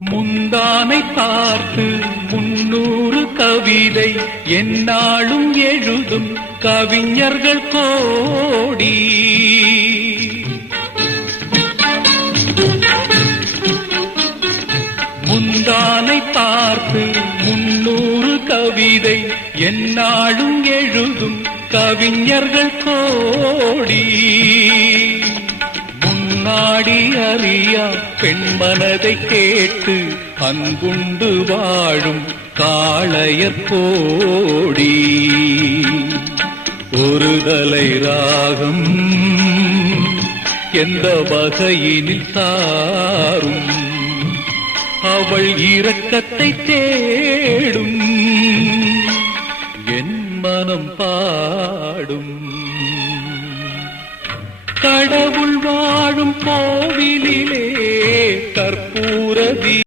முந்தானை பார்த்து 300 கவிதை எந்நாளும் எழுதும் கவிஞர்கள் கோடி. முந்தானை பார்த்து 300 கவிதை எந்நாளும் எழுதும் கவிஞர்கள் கோடி. முன்னாடி அறியா பெண்மனதை கேட்டு அன்புண்டு வாழும் காளையர் கோடி. ஒரு தலை ராகம் எந்த வகையினில் சாரும் அவள் இரக்கத்தை தேடும் என் மனம் பாடும். கடவுள் வாழும் கோவிலிலே கற்பூர